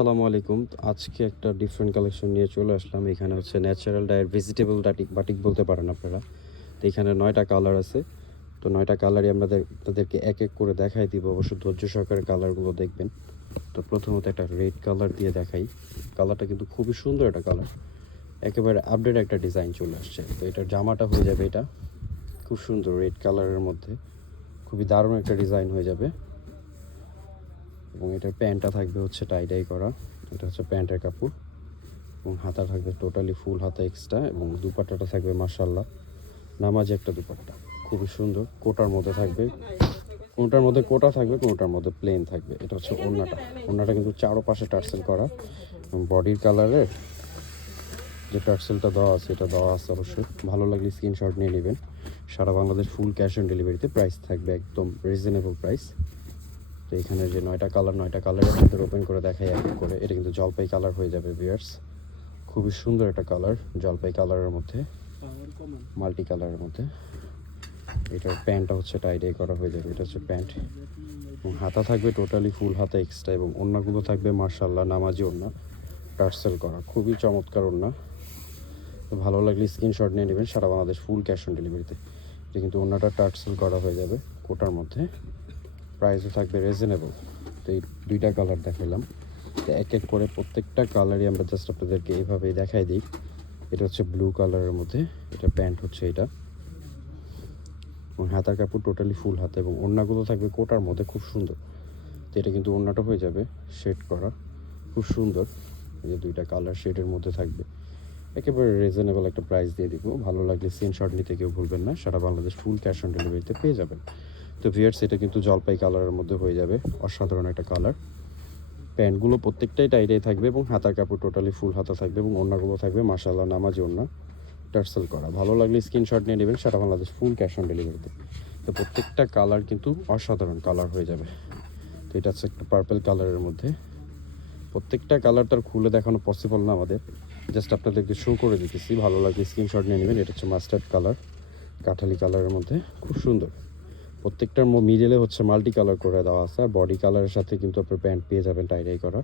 আসসালামু আলাইকুম। আজকে একটা ডিফারেন্ট কালেকশন নিয়ে চলে আসলাম। এখানে হচ্ছে ন্যাচারাল ডায়ের ভেজিটেবল বাটিক বলতে পারেন আপনারা। তো এখানে ৯টা কালার আছে। তো ৯টা কালারই আপনাদেরকে এক এক করে দেখাই দিব। অবশ্য ধৈর্য সহকারে কালারগুলো দেখবেন। তো প্রথমত একটা রেড কালার দিয়ে দেখাই। কালারটা কিন্তু খুবই সুন্দর একটা কালার। একেবারে আপডেট একটা ডিজাইন চলে আসছে। তো এটার জামাটা হয়ে যাবে এটা। খুব সুন্দর রেড কালারের মধ্যে। খুবই দারুণ একটা ডিজাইন হয়ে যাবে। এবং এটার প্যান্টটা থাকবে হচ্ছে টাই করা। এটা হচ্ছে প্যান্টের কাপড় এবং হাতা থাকবে টোটালি ফুল হাতা এক্সট্রা এবং দুপাট্টাটা থাকবে মাশাআল্লাহ নামাজি একটা দুপাট্টা, খুবই সুন্দর। কোটার মধ্যে থাকবে, কোনটার মধ্যে কোটা থাকবে, কোনটার মধ্যে প্লেন থাকবে। এটা হচ্ছে ওড়নাটা কিন্তু চারোপাশে টার্সেল করা এবং বডির কালারের যে টার্সেলটা দেওয়া আছে এটা দেওয়া আছে। অবশ্যই ভালো লাগলে স্ক্রিনশট নিয়ে নেবেন। সারা বাংলাদেশ ফুল ক্যাশ অন ডেলিভারিতে, প্রাইস থাকবে একদম রিজনেবল প্রাইস। তো এখানে যে 9টা কালারের মধ্যে ওপেন করে দেখাই এক এক করে। এটা কিন্তু জলপাই কালার হয়ে যাবে ভিউয়ার্স। খুবই সুন্দর একটা কালার, জলপাই কালারের মধ্যে, মাল্টি কালারের মধ্যে। এটার প্যান্টটা হচ্ছে টাই করা হয়ে যাবে। এটা হচ্ছে প্যান্ট এবং হাতা থাকবে টোটালি ফুল হাতা এক্সট্রা এবং ওড়নাগুলো থাকবে মাশাআল্লাহ নামাজি ওড়না, টার্সেল করা, খুবই চমৎকার ওড়না। তো ভালো লাগলে স্ক্রিনশট নিয়ে নেবেন। সারা বাংলাদেশ ফুল ক্যাশ অন ডেলিভারিতে। এটা কিন্তু ওড়নাটা টার্সেল করা হয়ে যাবে কোটার মধ্যে, প্রাইসও থাকবে রিজনেবল। তো এই 2টা কালার দেখালাম। তো এক এক করে প্রত্যেকটা কালারই আমরা জাস্ট আপনাদেরকে এইভাবেই দেখাই দিই। এটা হচ্ছে ব্লু কালারের মধ্যে, এটা প্যান্ট হচ্ছে এটা এবং হাতার কাপড় টোটালি ফুল হাতা এবং ওড়নাগুলো থাকবে কোটার মধ্যে, খুব সুন্দর। তো এটা কিন্তু ওড়নাটা হয়ে যাবে শেড করা, খুব সুন্দর। এই যে 2টা কালার শেডের মধ্যে থাকবে। একেবারে রিজনেবল একটা প্রাইস দিয়ে দিব। ভালো লাগলে স্ক্রিনশট নিতে কেউ ভুলবেন না। সারা বাংলাদেশ ফুল ক্যাশ অন ডেলিভারিতে পেয়ে যাবেন। তো ভিউয়ার্স এটা কিন্তু জলপাই কালারের মধ্যে হয়ে যাবে, অসাধারণ একটা কালার। প্যান্টগুলো প্রত্যেকটাই টাইটাই থাকবে এবং হাতার কাপড় টোটালি ফুল হাতা থাকবে এবং ওড়নাগুলো থাকবে মাশাআল্লাহ নামাজি ওড়না, টার্সেল করা। ভালো লাগলে স্ক্রিনশট নিয়ে নেবেন। সারা বাংলাদেশ ফুল ক্যাশ অন ডেলিভারিতে। তো প্রত্যেকটা কালার কিন্তু অসাধারণ কালার হয়ে যাবে। তো এটা হচ্ছে একটা পার্পল কালারের মধ্যে। প্রত্যেকটা কালার তার খুলে দেখানো পসিবল না আমাদের, জাস্ট আপনাদেরকে শো করে দিতেছি। ভালো লাগলে স্ক্রিনশট নিয়ে নেবেন। এটা হচ্ছে মাস্টার্ড কালার, কাঠালি কালারের মধ্যে, খুব সুন্দর। প্রত্যেকটার মিডলে হচ্ছে মাল্টি কালার করে দেওয়া আছে। আর বডি কালারের সাথে কিন্তু আপনার প্যান্ট পেয়ে যাবেন টাই করা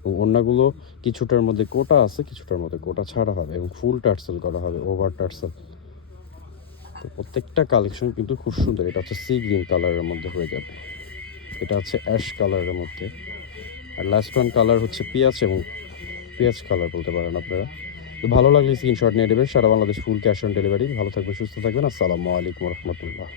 এবং ওড়নাগুলো কিছুটার মধ্যে কোটা আছে, কিছুটার মধ্যে কোটা ছাড়া হবে এবং ফুল টার্সেল করা হবে, ওভার টার্সেল। তো প্রত্যেকটা কালেকশন কিন্তু খুব সুন্দর। এটা হচ্ছে সি গ্রিন কালারের মধ্যে হয়ে যাবে, এটা হচ্ছে অ্যাশ কালারের মধ্যে, আর লাস্ট ওয়ান কালার হচ্ছে পেঁয়াজ কালার বলতে পারেন আপনারা। তো ভালো লাগলে স্ক্রিনশট নিয়ে নেবেন। সারা Bangladesh full cash on delivery. ভালো থাকবেন, সুস্থ থাকবেন। আসসালামু আলাইকুম রহমতুল্লাহ।